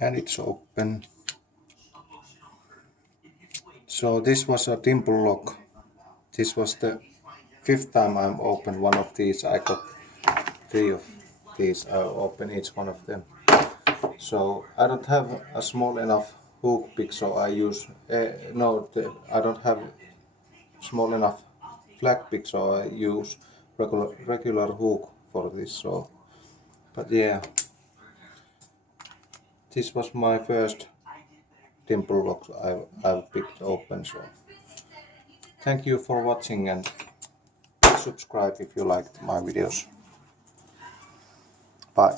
And it's open. So this was a dimple lock. This was the 5th time I'm opened one of these. I got 3 of these. I open each one of them. So I don't have a small enough hook pick, so I use I don't have small enough flag pick, so I use regular hook for this. So, but yeah, this was my first dimple lock I've picked open. So thank you for watching, and subscribe if you liked my videos. Bye.